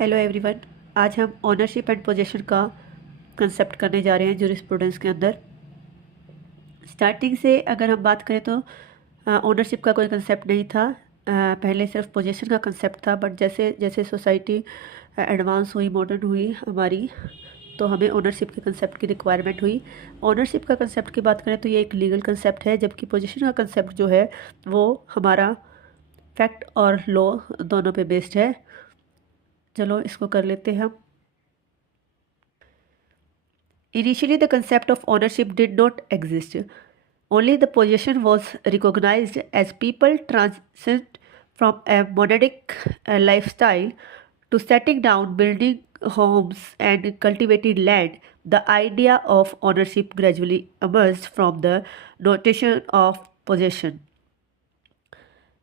Hello everyone. आज हम ownership and possession का कंसेप्ट करने जा रहे हैं जूरिस्प्रूडेंस के अंदर। स्टार्टिंग से अगर हम बात करें तो ओनरशिप का कोई कंसेप्ट नहीं था। पहले सिर्फ पोजेशन का कंसेप्ट था, बट जैसे जैसे सोसाइटी एडवांस हुई, मॉडर्न हुई हमारी, तो हमें ओनरशिप के कंसेप्ट की रिक्वायरमेंट हुई। ओनरशिप का कंसेप्ट की बात करें तो ये एक लीगल कंसेप्ट है, जबकि पोजेशन का कंसेप्ट जो है वो हमारा फैक्ट और लॉ दोनों पे बेस्ड है। चलो इसको कर लेते हैं हम। Initially, the concept of ownership did not exist. Only the possession was recognized. As people transitioned from a monadic lifestyle to settling down, building homes, and cultivated land, the idea of ownership gradually emerged from the notation of possession.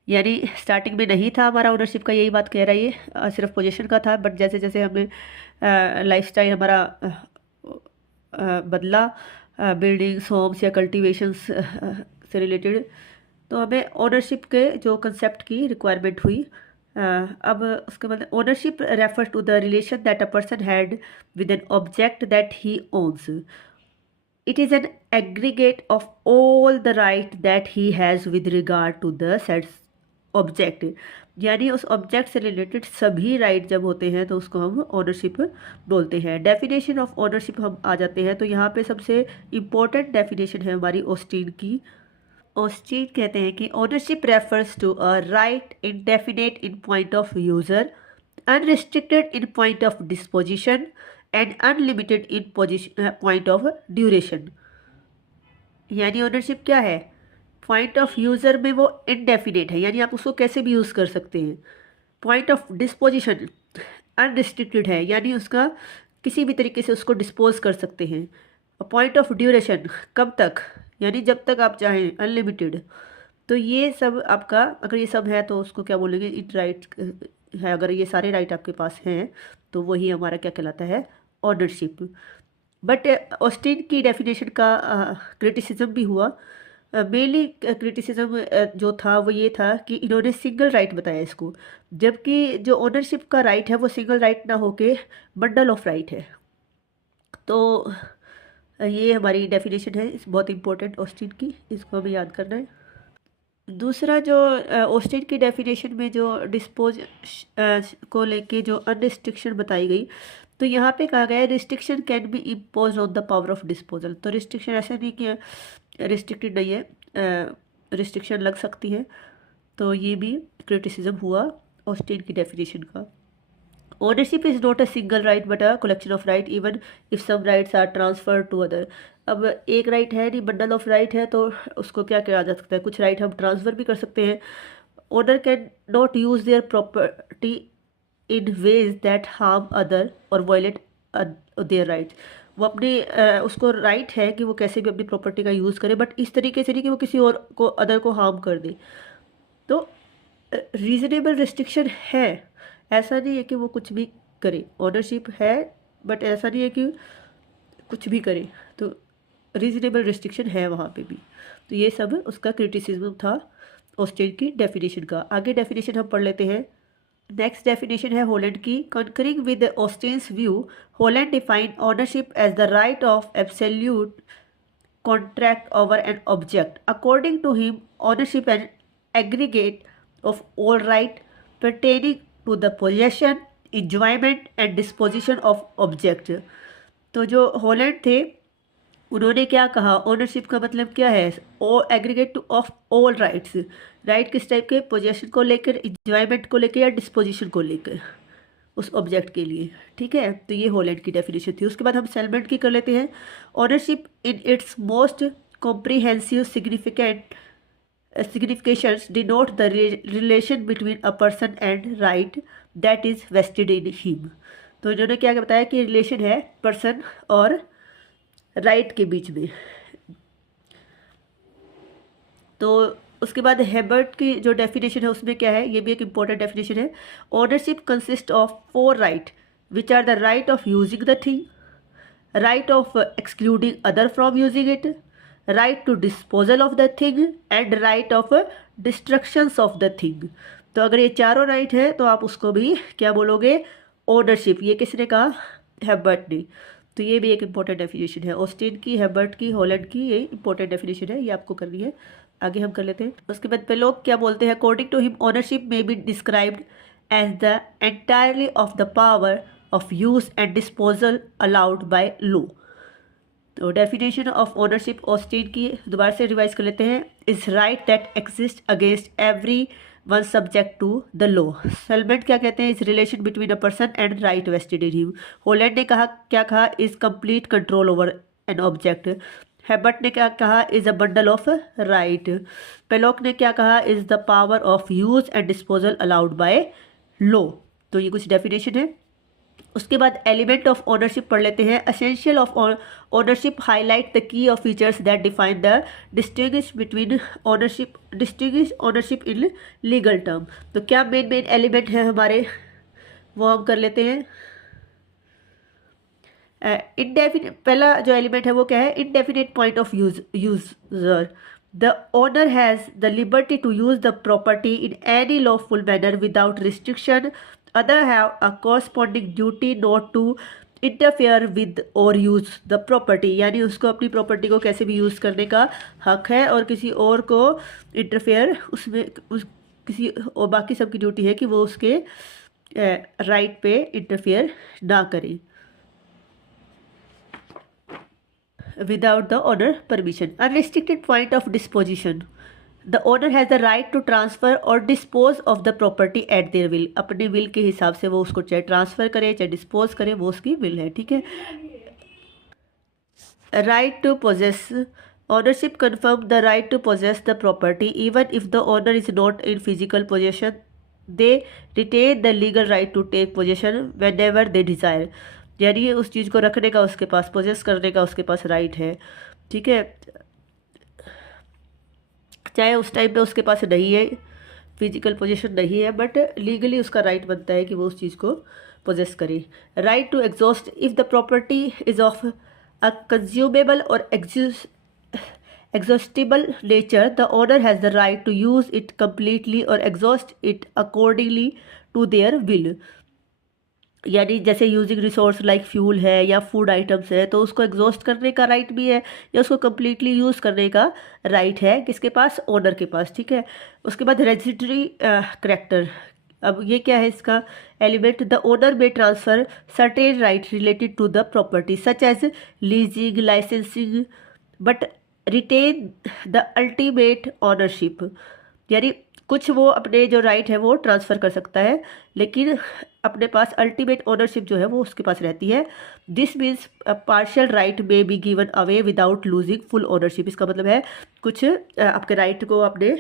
यानी starting में नहीं था हमारा ownership का, यही बात कह रहा है ये, सिर्फ पोजीशन का था। बट जैसे जैसे हमें लाइफस्टाइल हमारा बदला, बिल्डिंग्स, होम्स या कल्टीवेशंस से रिलेटेड, तो हमें ओनरशिप के जो कंसेप्ट की रिक्वायरमेंट हुई। अब उसके बाद ownership refer to the relation that a person had with an object that he owns. It is an aggregate of all the right that he has with regard to the set object. यानी उस object से related सभी right जब होते हैं तो उसको हम ओनरशिप बोलते हैं। डेफिनेशन ऑफ ओनरशिप हम आ जाते हैं, तो यहाँ पे सबसे इम्पोर्टेंट डेफिनेशन है हमारी ऑस्टीन की। ऑस्टीन कहते हैं कि ownership refers to a right indefinite in point of user, unrestricted in point of disposition and unlimited in point of duration. यानी ओनरशिप क्या है? पॉइंट ऑफ यूज़र में वो इनडेफिनेट है, यानी आप उसको कैसे भी यूज़ कर सकते हैं। पॉइंट ऑफ डिस्पोजिशन अनरिस्ट्रिक्टेड है, यानी उसका किसी भी तरीके से उसको डिस्पोज कर सकते हैं। पॉइंट ऑफ ड्यूरेशन कब तक, यानी जब तक आप चाहें, अनलिमिटेड। तो ये सब आपका, अगर ये सब है तो उसको क्या बोलेंगे, इन राइट है। अगर ये सारे राइट आपके पास हैं तो वही हमारा क्या कहलाता है, ओनरशिप। बट ऑस्टिन की डेफिनेशन का क्रिटिसिज्म भी हुआ। मेनली क्रिटिसिज्म जो था वो ये था कि इन्होंने सिंगल राइट बताया इसको, जबकि जो ओनरशिप का राइट है वो सिंगल राइट ना होके बंडल ऑफ राइट है। तो ये हमारी डेफिनेशन है, बहुत इंपॉर्टेंट ऑस्टिन की, इसको हमें याद करना है। दूसरा जो ऑस्टिन की डेफिनेशन में जो डिस्पोज को लेके जो अनरिस्ट्रिक्शन बताई गई, तो यहाँ पे कहा गया है restriction can be impose on the power of disposal. तो रिस्ट्रिक्शन ऐसा नहीं कि रिस्ट्रिक्टेड नहीं है, रिस्ट्रिक्शन लग सकती है। तो ये भी क्रिटिसिज्म हुआ ऑस्टिन की डेफिनेशन का। Ownership is not a single right but a collection of right even if some rights are transfer to other. अब एक राइट है नहीं, बंडल ऑफ राइट है, तो उसको क्या किया जा सकता है, कुछ राइट हम ट्रांसफ़र भी कर सकते हैं। Owner can not use their property in ways that harm other और वायलेट देयर राइट। वो अपनी उसको राइट है कि वो कैसे भी अपनी प्रॉपर्टी का यूज़ करे, बट इस तरीके से नहीं कि वो किसी और को, अदर को हार्म कर दे। तो रीज़नेबल रिस्ट्रिक्शन है, ऐसा नहीं है कि वो कुछ भी करे। ओनरशिप है बट ऐसा नहीं है कि कुछ भी करे, तो रीज़नेबल रिस्ट्रिक्शन है वहाँ पे भी। तो ये सब उसका क्रिटिसिज्म था ऑस्टिन की डेफिनेशन का। आगे डेफिनेशन हम पढ़ लेते हैं। नेक्स्ट डेफिनेशन है होलैंड की। Concurring with Austin's view, Holland define ownership as the right of absolute contract over an object. According to him, ownership an aggregate of all right pertaining to the possession, enjoyment and disposition of object. तो जो Holland थे उन्होंने क्या कहा, ownership का मतलब क्या है, ओ aggregate of all rights. Right किस टाइप के, पोजेशन को लेकर, इंजॉयमेंट को लेकर या डिस्पोजिशन को लेकर उस ऑब्जेक्ट के लिए। ठीक है, तो ये हॉलैंड की डेफिनेशन थी। उसके बाद हम सेलमेंट की कर लेते हैं। Ownership in its most comprehensive significations denote the relation between a person and right that is vested in him। तो इन्होंने क्या बताया कि रिलेशन है पर्सन और राइट के बीच में। तो उसके बाद हेबर्ट की जो डेफिनेशन है उसमें क्या है, ये भी एक इम्पॉर्टेंट डेफिनेशन है। Ownership consist of 4 right which are the right of using the thing, right of excluding other from using it, right to disposal of the thing and right of destructions of the thing. तो अगर ये चारों right है तो आप उसको भी क्या बोलोगे, ओनरशिप, ये किसने कहा? हेबर्ट ने। तो ये भी एक इंपॉर्टेंट डेफिनेशन है, ऑस्टिन की, हेबर्ट की, हॉलैंड की, ये इंपॉर्टेंट डेफिनेशन है, ये आपको करनी है। आगे हम कर लेते हैं। उसके बाद पे लोग क्या बोलते हैं? According to him ownership may be described as the entirely of the power of use and disposal allowed by law. तो डेफिनेशन ऑफ ओनरशिप ऑस्टिन की दोबारा से रिवाइज कर लेते हैं। Is right that exist against every one subject to the law. Salmond क्या कहते हैं? Is relation between a person and right vested in him. Holland ने कहा, क्या कहा? Is complete control over N object. Hibbert ने क्या कहा? Is a bundle of right. Pollock ने क्या कहा? Is the power of use and disposal allowed by law. तो ये कुछ डेफिनेशन है। उसके बाद एलिमेंट ऑफ ओनरशिप पढ़ लेते हैं। Essential of ownership highlight the key of features that define the distinguish between ownership, distinguish ownership in legal term. तो क्या मेन एलिमेंट है हमारे, वो हम कर लेते हैं। इनडेफिनिट, पहला जो एलिमेंट है वो क्या है? Indefinite point of user. The owner has the liberty to use the property in any lawful manner without restriction. Other have a corresponding duty not to interfere with और यूज द प्रॉपर्टी, यानी उसको अपनी property को कैसे भी use करने का हक है और किसी और को इंटरफेयर उसमें किसी और बाकी सबकी ड्यूटी है कि वो उसके राइट पे इंटरफेयर ना करें without the owner permission. Unrestricted point of disposition. The owner has the right to transfer or dispose of the property at their will. अपने will के हिसाब से वो उसको चाहे ट्रांसफ़र करे चाहे डिस्पोज करे, वो उसकी will है, ठीक है। Right to possess. Ownership confirm the right to possess the property even if the owner is not in physical possession. They retain the legal right to take possession whenever they desire. यानी उस चीज़ को रखने का उसके पास, poses करने का उसके पास right है, ठीक है। चाहे उस टाइम पे उसके पास नहीं है, फिजिकल पोजीशन नहीं है, बट लीगली उसका राइट बनता है कि वो उस चीज़ को पोजेस करे। Right to exhaust if the property is of a consumable और exhaustible nature, the owner has the right to use it completely or exhaust it accordingly to their will. यानी जैसे यूजिंग रिसोर्स लाइक फ्यूल है या food items है, तो उसको exhaust करने का राइट भी है या उसको कम्प्लीटली यूज़ करने का राइट है, किसके पास? ओनर के पास, ठीक है। उसके बाद रेजिडरी करैक्टर। अब ये क्या है इसका element? The owner may transfer certain right related to the property such as leasing, licensing, but retain the ultimate ownership. यानी कुछ वो अपने जो राइट है वो ट्रांसफ़र कर सकता है, लेकिन अपने पास अल्टीमेट ओनरशिप जो है वो उसके पास रहती है। दिस मीन्स पार्शियल राइट में be given away without losing full ownership. इसका मतलब है कुछ आपके राइट को आपने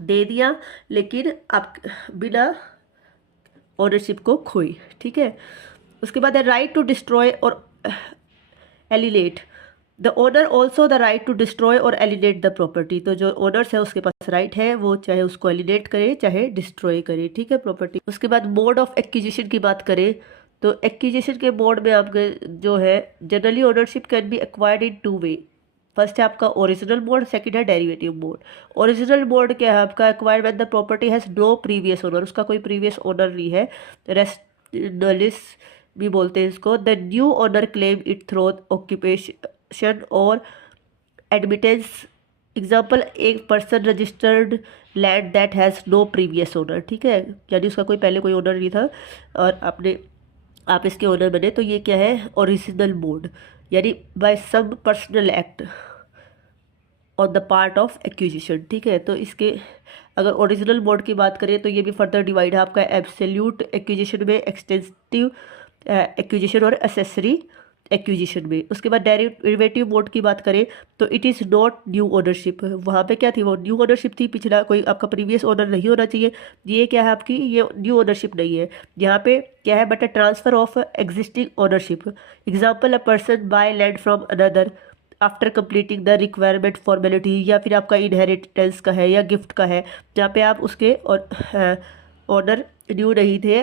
दे दिया लेकिन आप बिना ओनरशिप को खोई, ठीक है। उसके बाद है राइट टू डिस्ट्रॉय और alienate. The owner also the right to destroy और एलिनेट द प्रॉपर्टी। तो जो ओनर्स है उसके पास राइट है वो चाहे उसको एलिनेट करे चाहे डिस्ट्रॉय करे, ठीक है, प्रॉपर्टी। उसके बाद मोड ऑफ एक्विजिशन की बात करें तो एक्विजिशन के मोड में आपके जो है generally ownership can be acquired in two ways. First है आपका ओरिजिनल मोड, सेकंड है डेरिवेटिव मोड। ओरिजिनल मोड क्या है आपका? Acquired when the property has no previous owner, उसका कोई प्रीवियस ओनर नहीं है, रेस्टलिस भी बोलते हैं इसको। The new owner claim it through occupation और एडमिटेंस। एग्जाम्पल, एक person registered land that has no previous owner, ठीक है, यानी उसका कोई पहले कोई ओनर नहीं था और आप इसके ओनर बने, तो ये क्या है? ओरिजिनल मोड, यानी by some personal act on the part of acquisition, ठीक है। तो इसके अगर ओरिजिनल मोड की बात करें तो ये भी फर्दर डिवाइड है आपका एब्सोल्यूट एक्विजिशन में, एक्सटेंसिव एक्विजिशन और एसेसरी एक्विजिशन में। उसके बाद डेरिवेटिव मोड की बात करें तो it is not new ownership. वहाँ पे क्या थी? वो न्यू ओनरशिप थी, पिछला कोई आपका प्रीवियस ओनर नहीं होना चाहिए। ये क्या है आपकी? ये न्यू ओनरशिप नहीं है। यहाँ पे क्या है? But a transfer of existing ownership. Example, a person by land from another after completing the requirement formality, या फिर आपका इनहेरिटेंस का है या गिफ्ट का है, जहाँ पे आप उसके और ओनर न्यू नहीं थे,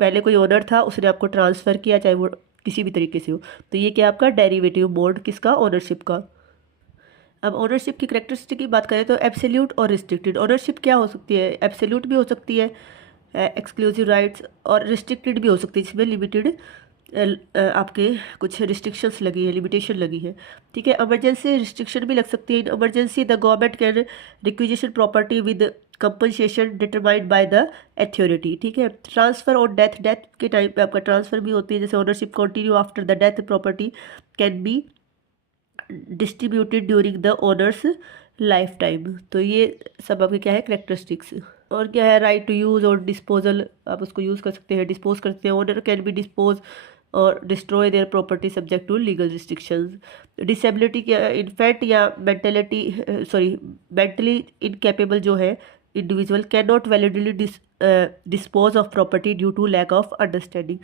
पहले कोई ओनर था उसने आपको ट्रांसफ़र किया, चाहे वो किसी भी तरीके से हो। तो ये क्या आपका डेरिवेटिव मोड किसका? ओनरशिप का। अब ओनरशिप की कैरेक्टरिस्टिक की बात करें तो एब्सोल्यूट और रिस्ट्रिक्टेड। ओनरशिप क्या हो सकती है? एब्सोल्यूट भी हो सकती है एक्सक्लूसिव राइट्स, और रिस्ट्रिक्टेड भी हो सकती है, जिसमें लिमिटेड आपके कुछ रिस्ट्रिक्शंस लगी है, लिमिटेशन लगी है। ठीक है, इमरजेंसी रिस्ट्रिक्शन भी लग सकती है। In emergency the government can requisition property with compensation determined by the authority. ठीक है, ट्रांसफर और डेथ, डेथ के टाइम पे आपका ट्रांसफर भी होती है, जैसे ownership continue after the death, property can be distributed during the owners life time. तो ये सब आपके क्या है, करेक्टरिस्टिक्स। और क्या है, राइट टू यूज़ और डिस्पोजल, आप उसको यूज़ कर सकते हैं, डिस्पोज कर सकते हैं। ओनर कैन बी डिस्पोज और destroy their property subject to legal restrictions. Disability क्या, इन्फेक्ट या मेंटलिटी, सॉरी मेंटली इनकेपेबल जो है individual, can not validly dispose of property due to lack of understanding.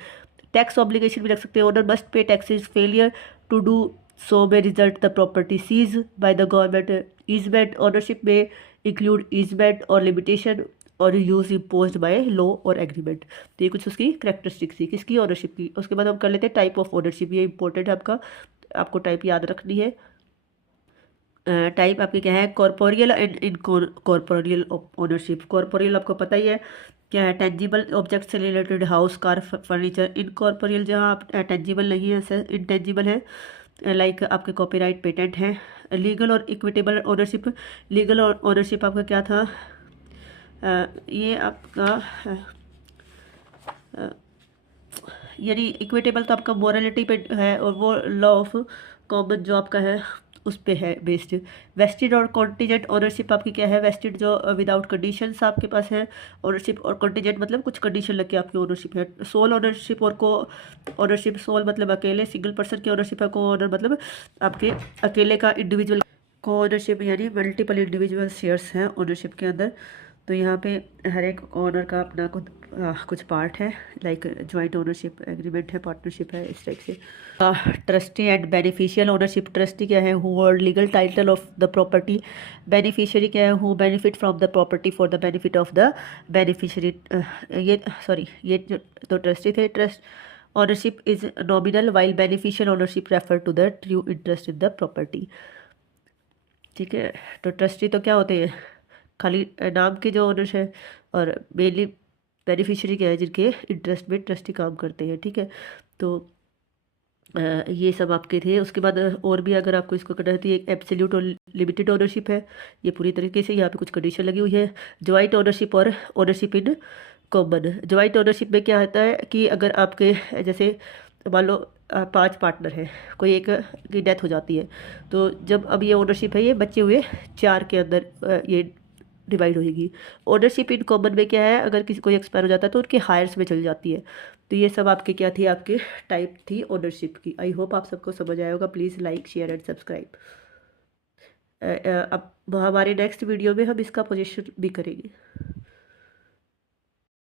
Tax obligation भी रख सकते हैं। Owner must pay taxes, failure to do so may result the property seize by the government. Easement, ownership में include easement और limitation और use imposed by law और agreement. तो ये कुछ उसकी करेक्टरिस्टिक्स थी किसकी, ओनरशिप की। उसके बाद हम कर लेते हैं टाइप ऑफ ओनरशिप। ये इंपॉर्टेंट है आपका, आपको टाइप याद रखनी है। टाइप आपके क्या है, corporeal and incorporeal ownership. Corporeal आपको पता ही है क्या है, टेंजिबल ऑब्जेक्ट से related, house, car, furniture. Incorporeal जहाँ आप टेंजिबल नहीं है, इंटेंजिबल है, लाइक आपके कॉपीराइट, पेटेंट है। लीगल और इक्विटेबल ओनरशिप। लीगल ओनरशिप आपका क्या था, ये आपका यानी इक्विटेबल तो आपका मोरालिटी पे है, और वो लॉ ऑफ कॉमन जो आपका है उस पे है बेस्ड। वेस्टेड और कॉन्टीजेंट ओनरशिप आपकी क्या है, वेस्टेड जो विदाउट कंडीशंस आपके पास है ओनरशिप, और कॉन्टीजेंट मतलब कुछ कंडीशन लग के आपकी ओनरशिप है। सोल ओनरशिप और को ओनरशिप, सोल मतलब अकेले, सिंगल पर्सन की ओनरशिप है, को ओनर मतलब आपके अकेले का इंडिविजुअल। को ओनरशिप यानी मल्टीपल इंडिविजुअल शेयर्स हैं ओनरशिप के अंदर। तो यहाँ पे हर एक ओनर का अपना कुछ पार्ट है, लाइक ज्वाइंट ओनरशिप एग्रीमेंट है, पार्टनरशिप है, इस टाइप से। Trustee and beneficial ownership. Trustee क्या है, who hold legal title of the property. Beneficiary क्या है, who benefit from the property for the benefit of the beneficiary. ये सॉरी, ये जो तो ट्रस्टी थे। Trust ownership is nominal while beneficial ownership refer to the true interest in the property. ठीक है, तो ट्रस्टी तो क्या होते हैं, खाली नाम के जो ओनर्स हैं, और मेनली बेनिफिशियरी क्या है, जिनके इंटरेस्ट में ट्रस्टी काम करते हैं। ठीक है, तो ये सब आपके थे। उसके बाद और भी अगर आपको इसको करना है तो एक एब्सोल्यूट और लिमिटेड ओनरशिप है। ये पूरी तरीके से यहाँ पे कुछ कंडीशन लगी हुई है। ज्वाइंट ओनरशिप और ownership in common. Joint ownership में क्या होता है कि अगर आपके जैसे मान लो 5 पार्टनर हैं, कोई एक की डेथ हो जाती है, तो जब अब ये ओनरशिप है, ये बचे हुए 4 के अंदर ये डिवाइड होगी। ओनरशिप इन कॉमन में क्या है, अगर किसी कोई एक्सपायर हो जाता है तो उनके हायर्स में चली जाती है। तो ये सब आपके क्या थी, आपके टाइप थी ओनरशिप की। आई होप आप सबको समझ आया होगा। Please like, share and subscribe. अब हमारे नेक्स्ट वीडियो में हम इसका पोजीशन भी करेंगे।